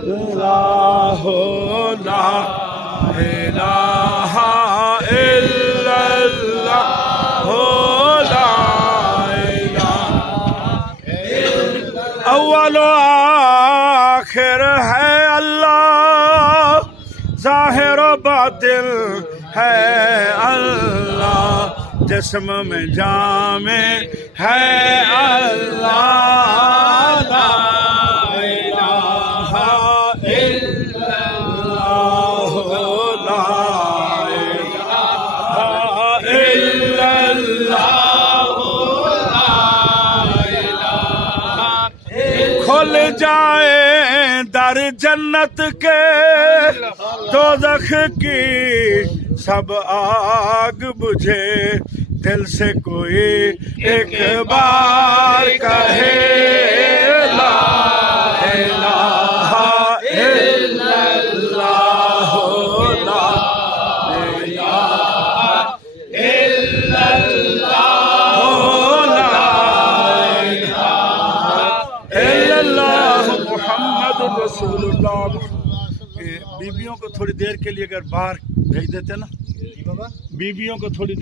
اللہ لا الہ الا اللہ لا الہ اول و آخر ہے اللہ، ظاہر و باطن ہے اللہ، جسم میں جامع ہے اللہ، لا الہ الا اللہ، لا الہ الا اللہ، کھل جائیں در جنت کے، دوزخ کی سب آگ بجھے، دل سے کوئی ایک بار کہے لا الہ الا اللہ، لا الہ الا اللہ، لا الہ الا اللہ محمد رسول اللہ۔ بیویوں کو تھوڑی دیر کے لیے اگر باہر بھیج دیتے نا، بیویوں کو تھوڑی دیر